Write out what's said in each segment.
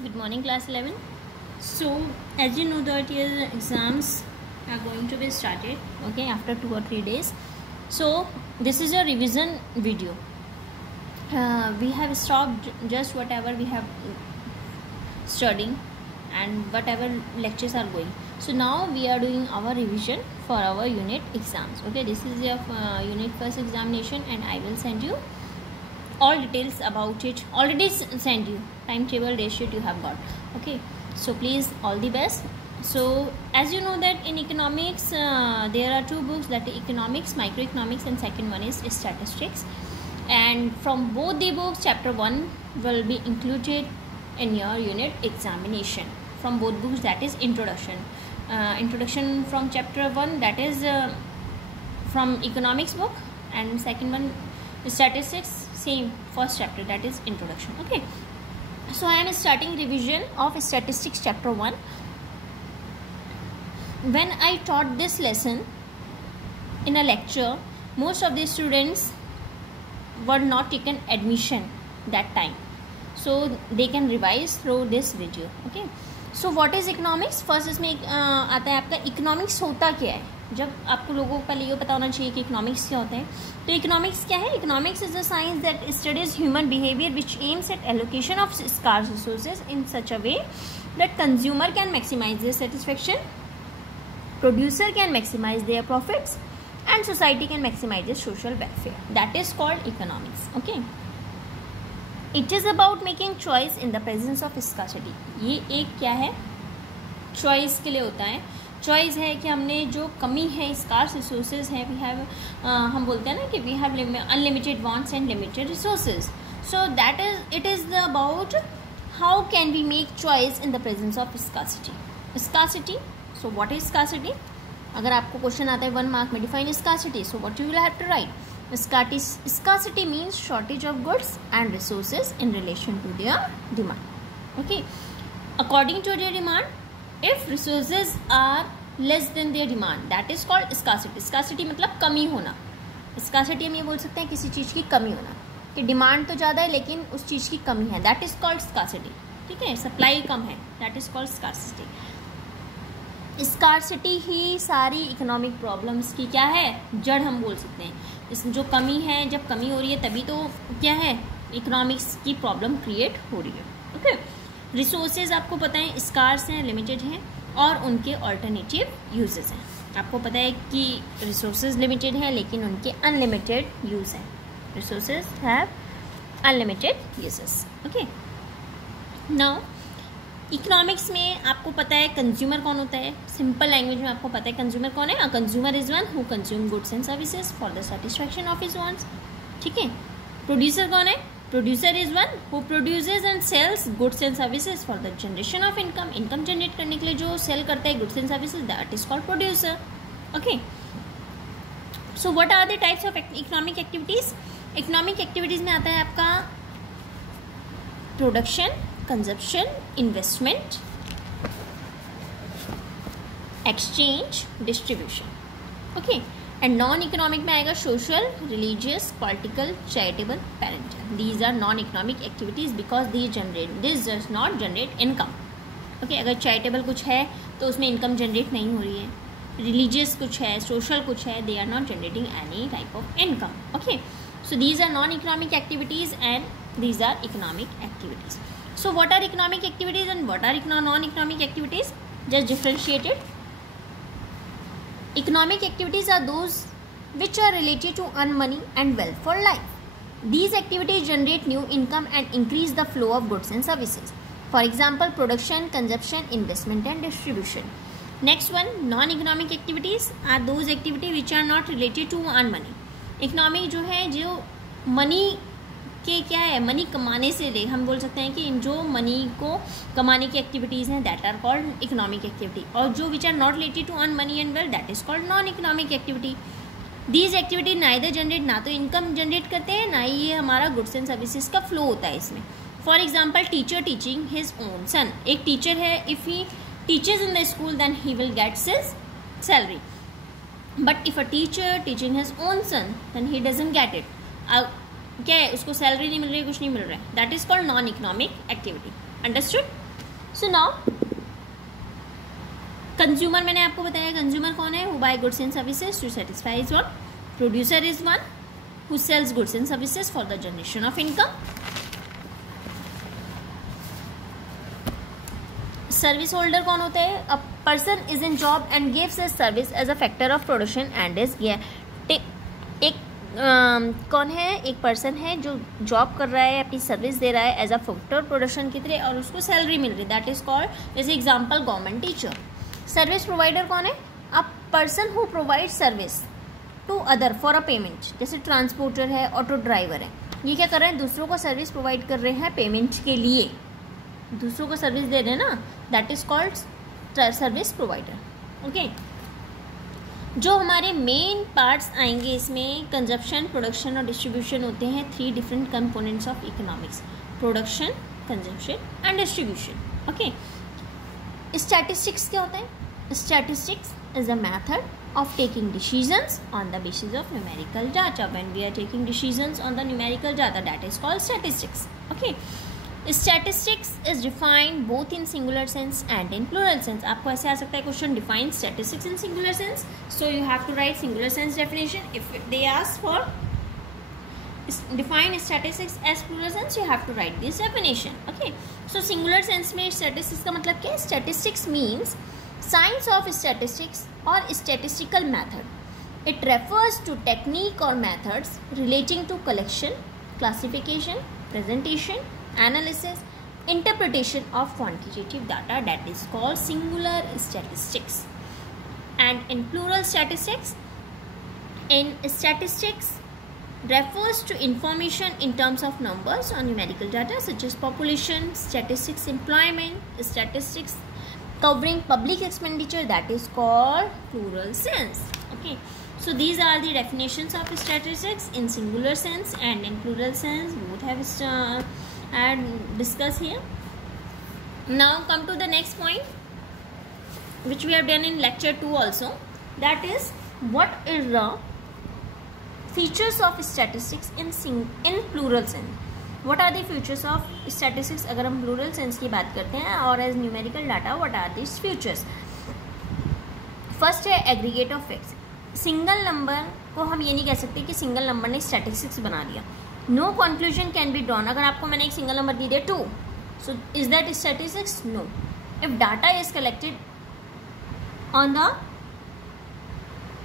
Good morning, class 11. So, as you know that your exams are going to be started, okay, after 2 or 3 days. So, this is a revision video. We have stopped just whatever we have studying and whatever lectures are going. So, now we are doing our revision for our unit exams, okay. This is your unit first examination and I will send you all details about it. Already send you timetable, date sheet you have got, okay. So please, all the best. So as you know that in economics there are two books, that is economics, microeconomics, and second one is statistics, and from both the books chapter 1 will be included in your unit examination from both books, that is introduction from chapter 1, that is from economics book, and second one statistics, same first chapter, that is introduction, okay. So I am starting revision of statistics chapter 1. When I taught this lesson in a lecture, most of the students were not taken admission that time, so they can revise through this video, okay. So what is economics? First इसमें आता है आपका economics होता क्या है. जब आपको लोगों को पहले ये पता होना चाहिए कि इकोनॉमिक्स क्या होता है. तो इकोनॉमिक्स क्या है? Economics is a science that studies human behaviour which aims at allocation of scarce resources in such a way that consumer can maximise their satisfaction, producer can maximise their profits, and society can maximise their social welfare. That is called economics, okay. It is about making choice in the presence of scarcity. ये एक क्या है? Choice के लिए होता है. Choice है कि हमने जो कमी है, स्कार्स रिसोर्सेज है, वी हैव, हम बोलते हैं ना कि we have unlimited wants and limited resources. So that is, it is about how can we make choice in the presence of scarcity. Scarcity, so what is scarcity? अगर आपको question आता है 1 mark में, define scarcity, so what you will have to write. Scarcity means shortage of goods and resources in relation to their demand, okay. According to their demand, if resources are less than their demand, that is called scarcity. Scarcity मतलब कमी होना. Scarcity हम ये बोल सकते हैं किसी चीज़ की कमी होना, कि डिमांड तो ज़्यादा है लेकिन उस चीज़ की कमी है, that is called scarcity, ठीक है. सप्लाई कम है, that is called scarcity. Scarcity ही सारी इकोनॉमिक प्रॉब्लम्स की क्या है? जड़ हम बोल सकते हैं. इस जो कमी है, जब कमी हो रही है तभी तो क्या है, इकोनॉमिक्स की प्रॉब्लम क्रिएट हो रही है, ओके. रिसोर्सेज आपको पता है स्कार्स हैं, लिमिटेड हैं, और उनके ऑल्टरनेटिव यूजेस हैं. आपको पता है कि रिसोर्सेज लिमिटेड हैं लेकिन उनके अनलिमिटेड यूज हैं. Resources have unlimited uses, okay. Now economics में आपको पता है कंज्यूमर कौन होता है. सिंपल लैंग्वेज में आपको पता है कंज्यूमर कौन है. A consumer is one who consume goods and services for the satisfaction of his wants, ठीक है. प्रोड्यूसर कौन है? Producer is one who produces and sells goods and services for the generation of income. Income generate करने के लिए जो sell करता है goods and services, that is called producer, okay. So what are the types of economic activities? Economic activities में आता है आपका production, consumption, investment, exchange, distribution, okay. And non economic में आएगा social, religious, political, charitable, parental. These are non economic activities because this does not generate income, okay. अगर charitable कुछ है तो उसमें इनकम जनरेट नहीं हो रही है. रिलीजियस कुछ है, सोशल कुछ है, they are not generating any type of income, okay. So these are non economic activities and these are economic activities. So what are economic activities and what are non-economic activities? Just differentiated. Economic activities are those which are related to earn money and wealth for life. These activities generate new income and increase the flow of goods and services. For example, production, consumption, investment and distribution. Next one, non-economic activities are those activities which are not related to earn money. Economic जो है, जो money के क्या है, money कमाने से ले, हम बोल सकते हैं कि इन जो मनी को कमाने की एक्टिविटीज़ हैं, that are called economic activity. और जो which are not related to earn money and wealth, that is called non economic activity. These activity neither generate, ना तो इनकम जनरेट करते हैं, ना ही ये हमारा गुड्स एंड सर्विसेज का फ्लो होता है इसमें. For example, teacher teaching his own son. एक टीचर है, if he teachers in the school then he will get his salary. But if a teacher teaching his own son then he doesn't get it. क्या है, उसको salary नहीं मिल रही है, कुछ नहीं मिल रहा है, that is called non economic activity. Understood? So now consumer, मैंने आपको बताया कंज्यूमर कौन है, who buy goods and services to satisfy his want. Producer is one who sells goods and services for the generation of income. Service holder कौन होता है, a person is in job and gives his service as a factor of production and is एक कौन है, एक person है जो job कर रहा है, अपनी सर्विस दे रहा है एज अ फैक्टर प्रोडक्शन की तरह और उसको सैलरी मिल रही है, दैट इज कॉल्ड, जैसे example government teacher. Service provider कौन है, a person who provide service to other for a payment, जैसे ट्रांसपोर्टर है, ऑटो ड्राइवर है, ये क्या कर रहे हैं, दूसरों को सर्विस प्रोवाइड कर रहे हैं पेमेंट के लिए, दूसरों को सर्विस दे रहे हैं ना, that is called service provider. Okay, जो हमारे मेन पार्ट्स आएंगे इसमें, कंजप्शन, प्रोडक्शन और डिस्ट्रीब्यूशन होते हैं. 3 different components of economics, production, consumption and distribution. Okay, statistics क्या होता है, statistics is a method of taking decisions on the basis of numerical data. When we are taking decisions on the numerical data, that is called statistics. Okay, statistics is defined both in singular sense and in plural sense. आपको ऐसे आ सकता है question, define statistics in singular sense, so you have to write singular sense definition. If they ask for define statistics as plural sense, you have to write this definition. Okay, so singular sense में statistics का मतलब क्या है, statistics means science of statistics or statistical method. It refers to technique or methods relating to collection, classification, presentation, analysis, interpretation of quantitative data, that is called singular statistics. And in plural statistics, in statistics refers to information in terms of numbers or numerical data such as population, statistics, employment, statistics covering public expenditure, that is called plural sense. Okay, so these are the definitions of statistics in singular sense and in plural sense, both have discussed here. Now come to the next point which we have done in lecture 2 also, that is what is the features of statistics in plural sense. What are the features of statistics अगर हम plural sense की बात करते हैं, और as numerical data what are these features. First है aggregate of facts. Single number को हम ये नहीं कह सकते कि सिंगल नंबर ने स्टैटिस्टिक्स बना दिया. No conclusion can be drawn. अगर आपको मैंने एक सिंगल नंबर दे दिया 2, so is that statistics? No. If data is collected on the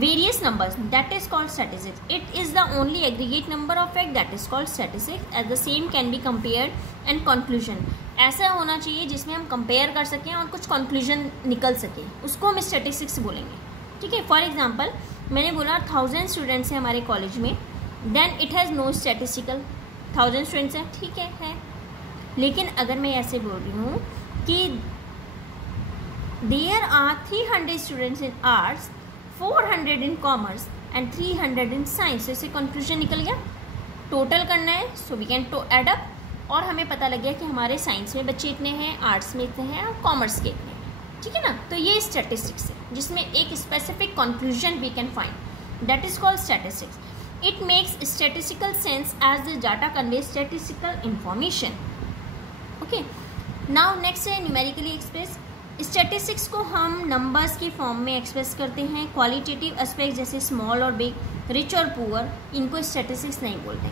various numbers, that is called statistics. It is the only aggregate number of fact, that is called statistics. As the same can be compared and conclusion. ऐसा होना चाहिए जिसमें हम compare कर सकें और कुछ conclusion निकल सके, उसको हम स्टैटिस्टिक्स बोलेंगे. ठीक है, फॉर एग्जांपल मैंने बोला 1000 स्टूडेंट्स हैं हमारे कॉलेज में, then it has no statistical. 1000 students हैं, ठीक है. लेकिन अगर मैं ऐसे बोल रही हूँ कि there are 300 students in arts, 400 in commerce and 300 in science, इससे कंक्लूजन निकल गया. टोटल करना है, so we can add up, और हमें पता लग गया कि हमारे साइंस में बच्चे इतने हैं, आर्ट्स में इतने हैं और कॉमर्स के इतने हैं. ठीक है ना, तो ये स्टैटिस्टिक्स है जिसमें एक specific conclusion we can find, that is called statistics. It makes statistical sense as the data convey statistical information. Okay, now next है न्यूमेरिकली एक्सप्रेस. स्टैटिस्टिक्स को हम नंबर्स की फॉर्म में एक्सप्रेस करते हैं. क्वालिटेटिव एस्पेक्ट जैसे स्मॉल और big, rich और पुअर, इनको स्टैटिस्टिक्स नहीं बोलते,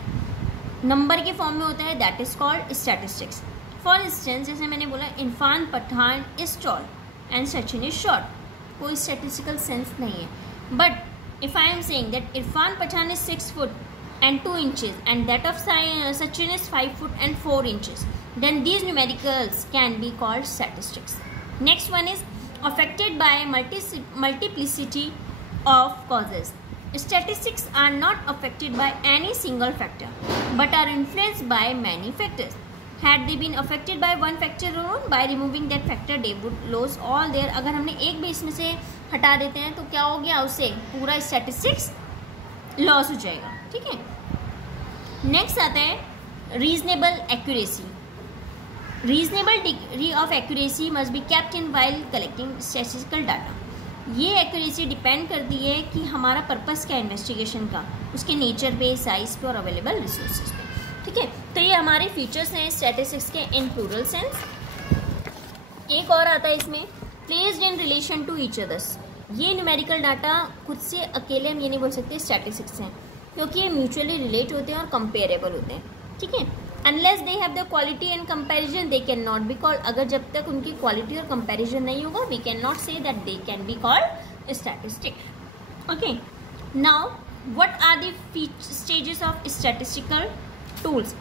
नंबर के फॉर्म में होता है, that is called statistics. For instance जैसे मैंने बोला Irfan Pathan is tall and Sachin is short, कोई स्टैटिस्टिकल सेंस नहीं है. But if I am saying that Irfan Pathan is 6 foot and 2 inches and that of Sachin is 5 foot and 4 inches, then these numericals can be called statistics. Next one is affected by multiplicity of causes. Statistics are not affected by any single factor but are influenced by many factors. Had they been affected by one factor alone, by removing that factor they would lose all their. अगर हमने एक भी इसमें से हटा देते हैं तो क्या हो गया, उससे पूरा स्टैटिस्टिक्स लॉस हो जाएगा. ठीक है, नेक्स्ट आता है reasonable accuracy. Reasonable degree of accuracy must be kept in while collecting statistical data. ये एक्यूरेसी डिपेंड करती है कि हमारा पर्पस क्या है इन्वेस्टिगेशन का, उसके नेचर पे, साइज पे और अवेलेबल रिसोर्सेज पे. ठीक है, तो ये हमारे फीचर्स हैं स्टैटिस्टिक्स के इन प्लूरल सेंस. एक और आता है इसमें, placed in relation to each others. ये न्यूमेरिकल डाटा खुद से अकेले हम ये नहीं बोल सकते स्टैटिस्टिक्स हैं, क्योंकि ये म्यूचुअली रिलेट होते हैं और कंपेरेबल होते हैं, ठीक है। Unless they have the quality and comparison they can not be called. अगर जब तक उनकी क्वालिटी और कंपैरिजन नहीं होगा we can not say that they can be called statistic. Okay, now what are the stages of statistical tools?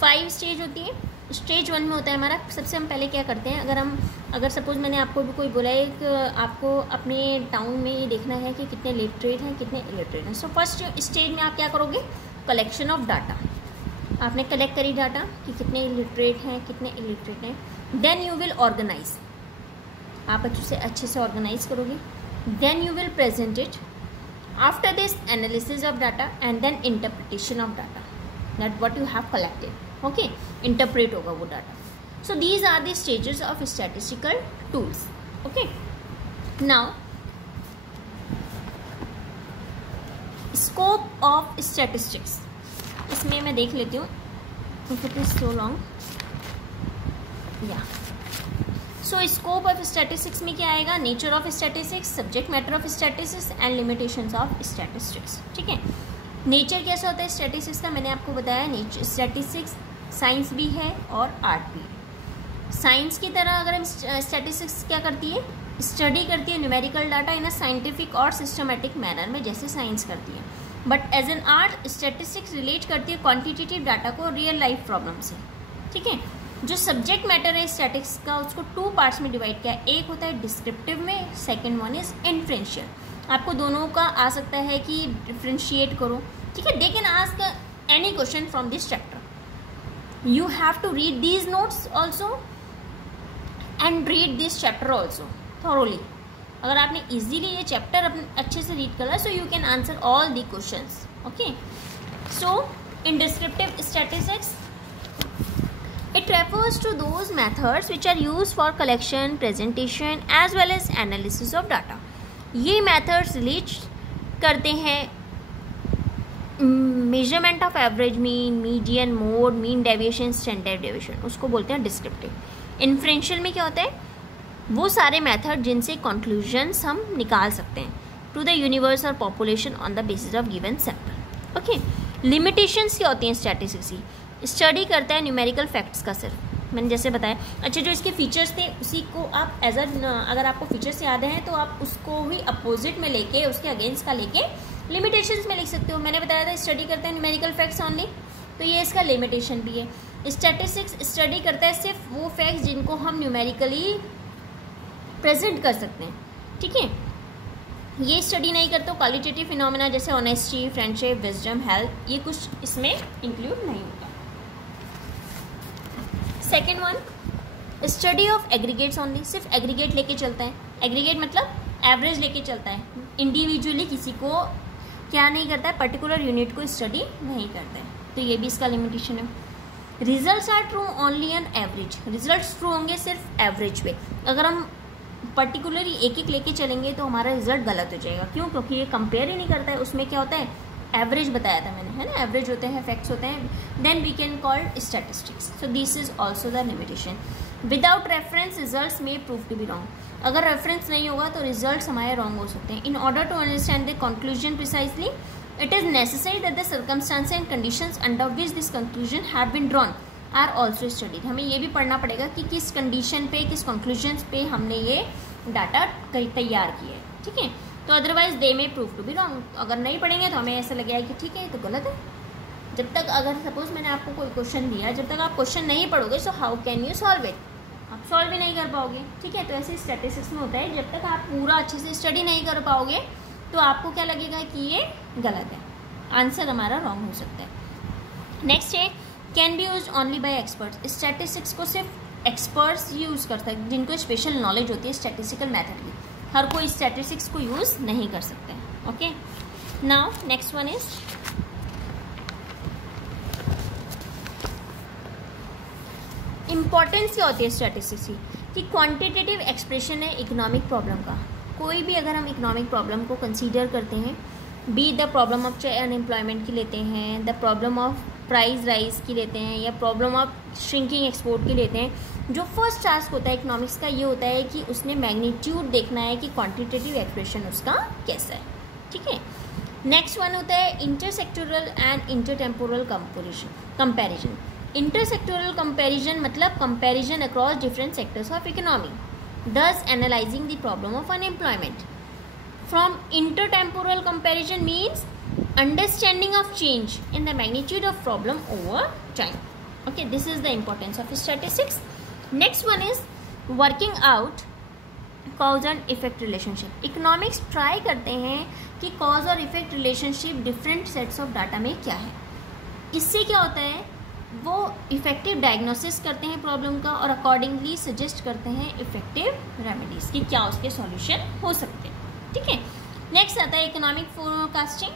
5 stage होती है। Stage 1 में होता है हमारा, सबसे हम पहले क्या करते हैं, अगर सपोज मैंने आपको भी कोई बोला है कि आपको अपने टाउन में ये देखना है कि कितने लिटरेट हैं कितने इलिटरेट हैं। सो फर्स्ट स्टेज में आप क्या करोगे, कलेक्शन ऑफ डाटा। आपने कलेक्ट करी डाटा कि कितने लिटरेट हैं कितने इलिटरेट हैं। देन यू विल ऑर्गेनाइज, आप अच्छे से ऑर्गेनाइज करोगे। Then you will present it. After this analysis of data and then interpretation of data, that what you have collected. Okay, interpret होगा वो data. So these are the stages of statistical tools. Okay. Now, scope of statistics. इसमें मैं देख लेती हूँ. If it is so long. Yeah. So scope of statistics में क्या आएगा? Nature of statistics, subject matter of statistics and limitations of statistics. ठीक है. Nature कैसा होता है statistics का? मैंने आपको बताया. Nature statistics साइंस भी है और आर्ट भी है। साइंस की तरह अगर हम स्टैटिस्टिक्स क्या करती है, स्टडी करती है numerical data in a scientific और सिस्टमेटिक मैनर में, जैसे साइंस करती है। But as an art statistics relate करती है क्वांटिटेटिव डाटा को रियल लाइफ प्रॉब्लम से, ठीक है। जो सब्जेक्ट मैटर है स्टैटिस्टिक्स का, उसको 2 पार्ट्स में डिवाइड किया। एक होता है डिस्क्रिप्टिव में, सेकेंड वन इज इन्फ्रेंशियल। आपको दोनों का आ सकता है कि डिफ्रेंशिएट करो, ठीक है। They can ask any question from this chapter. You have to read these notes also and read this chapter also thoroughly. अगर आपने easily ये chapter अपने अच्छे से read करा, so you can answer all the questions. Okay. So in descriptive statistics, it refers to those methods which are used for collection, presentation as well as analysis of data. ये methods relate करते हैं measurement of average mean, median, mode, mean deviation, standard deviation, उसको बोलते हैं descriptive. Inferential में क्या होता है, वो सारे मेथड जिनसे कंक्लूजन्स हम निकाल सकते हैं टू द यूनिवर्स और population on the basis of given sample. Okay, limitations क्या होती हैं स्टैटिस्टिक्स की? स्टडी करता है न्यूमेरिकल फैक्ट्स का सिर्फ, मैंने जैसे बताया। अच्छा, जो इसके फीचर्स थे उसी को आप एज अगर आपको फीचर्स याद हैं तो आप उसको भी अपोजिट में लेके, उसके अगेंस्ट का लेके लिमिटेशंस में लिख सकते हो। मैंने बताया था स्टडी करता है न्यूमेरिकल फैक्ट्स ओनली, तो ये इसका लिमिटेशन भी है। स्टैटिस्टिक्स स्टडी करता है सिर्फ वो फैक्ट्स जिनको हम न्यूमेरिकली प्रेजेंट कर सकते हैं, ठीक है। ये स्टडी नहीं करते क्वालिटेटिव फिनोमेना जैसे ऑनेस्टी, फ्रेंडशिप, विजडम, हेल्थ, ये कुछ इसमें इंक्लूड नहीं होता। Second one, study of aggregates only, सिर्फ एग्रीगेट लेके चलता है। एग्रीगेट मतलब एवरेज लेके चलता है, इंडिविजुअली किसी को क्या नहीं करता है, पर्टिकुलर यूनिट को स्टडी नहीं करता है, तो ये भी इसका लिमिटेशन है। Results are true only on average, results true होंगे सिर्फ एवरेज पे। अगर हम पर्टिकुलरली एक एक लेके चलेंगे तो हमारा रिजल्ट गलत हो जाएगा। क्यों? क्योंकि ये कंपेयर ही नहीं करता है, उसमें क्या होता है, एवरेज बताया था मैंने, है ना, एवरेज होते हैं, फैक्ट्स होते हैं। Then we can call statistics, so this is also the limitation. Without reference results may prove to be wrong, अगर रेफरेंस नहीं होगा तो रिजल्ट्स हमारे रॉन्ग हो सकते हैं। In order to understand the conclusion precisely it is necessary that the circumstances and conditions under which this conclusion have been drawn are also studied. हमें ये भी पढ़ना पड़ेगा कि किस कंडीशन पे, किस कंक्लूजन पे हमने ये डाटा तैयार किया है, ठीक है। तो अदरवाइज दे में प्रूव टू बी रॉन्ग, अगर नहीं पढ़ेंगे तो हमें ऐसा लगेगा कि ठीक है तो गलत है। जब तक, अगर सपोज मैंने आपको कोई क्वेश्चन दिया, जब तक आप क्वेश्चन नहीं पढ़ोगे so how can you solve it, आप सॉल्व भी नहीं कर पाओगे, ठीक है। तो ऐसे स्टैटिस्टिक्स में होता है, जब तक आप पूरा अच्छे से स्टडी नहीं कर पाओगे तो आपको क्या लगेगा कि ये गलत है, आंसर हमारा रॉन्ग हो सकता है। नेक्स्ट है can be use only by experts, statistics को सिर्फ एक्सपर्ट्स यूज़ कर सकते हैं जिनको स्पेशल नॉलेज होती है स्टैटिस्टिकल मैथड की। हर कोई स्टैटिस्टिक्स को यूज़ नहीं कर सकते हैं। Okay, now next one is importance क्या होती है स्टैटिस्टिक्स की, कि क्वांटिटेटिव एक्सप्रेशन है इकोनॉमिक प्रॉब्लम का। कोई भी अगर हम इकोनॉमिक प्रॉब्लम को कंसीडर करते हैं, be the problem of unemployment की लेते हैं, the problem of price rise की लेते हैं, या प्रॉब्लम ऑफ श्रिंकिंग एक्सपोर्ट की लेते हैं, जो फर्स्ट टास्क होता है इकोनॉमिक्स का ये होता है कि उसने मैग्नीट्यूड देखना है कि क्वांटिटेटिव एक्सप्रेशन उसका कैसा है, ठीक है। नेक्स्ट वन होता है intersectoral and intertemporal comparison. Intersectoral comparison मतलब comparison across different sectors of economy, thus analyzing the problem of unemployment. From intertemporal comparison means understanding of change in the magnitude of problem over time. Okay, this is the importance of statistics. Next one is working out cause and effect relationship. Economics try करते हैं कि cause और effect relationship different sets of data में क्या है। इससे क्या होता है, वो इफेक्टिव डायग्नोसिस करते हैं प्रॉब्लम का और अकॉर्डिंगली सजेस्ट करते हैं इफेक्टिव रेमेडीज कि क्या उसके सॉल्यूशन हो सकते हैं, ठीक है। नेक्स्ट आता है इकोनॉमिक फोरकास्टिंग,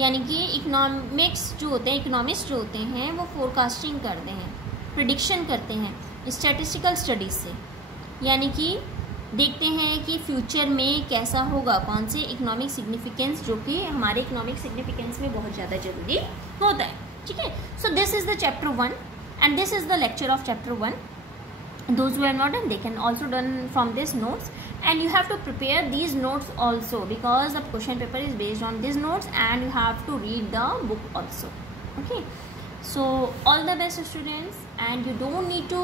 यानी कि इकोनॉमिक्स जो होते हैं, इकोनॉमिस्ट जो होते हैं वो फोरकास्टिंग करते हैं, प्रिडिक्शन करते हैं स्टैटिस्टिकल स्टडीज से, यानी कि देखते हैं कि फ्यूचर में कैसा होगा, कौन से इकोनॉमिक सिग्निफिकेंस जो कि हमारे इकोनॉमिक सिग्निफिकेंस में बहुत ज़्यादा जरूरी होता है, ठीक है। सो this is the chapter 1 and this is the lecture of chapter 1. Those who have not done, they can also done from this notes, and you have to prepare these notes also because the question paper is based on these notes and you have to read the book also. Okay, so all the best students, and you don't need to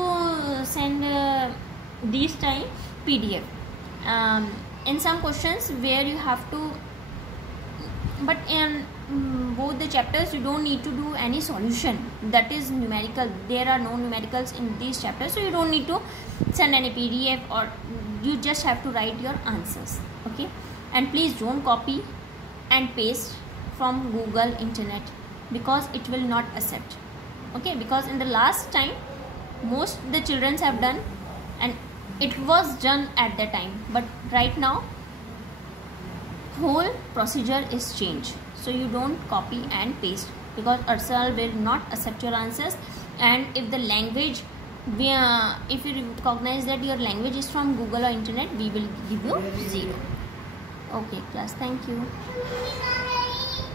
send these time PDF. In some questions where you have to, but in both the chapters you don't need to do any solution, that is numerical. There are no numericals in these chapters, so you don't need to send any PDF, or you just have to write your answers. Okay, and please don't copy and paste from Google internet because it will not accept. Okay, because in the last time most the children have done and it was done at the time, but right now whole procedure is changed, so you don't copy and paste because Ursal will not accept your answers. And if the language, if you recognize that your language is from Google or internet, we will give you 0. Okay class, thank you.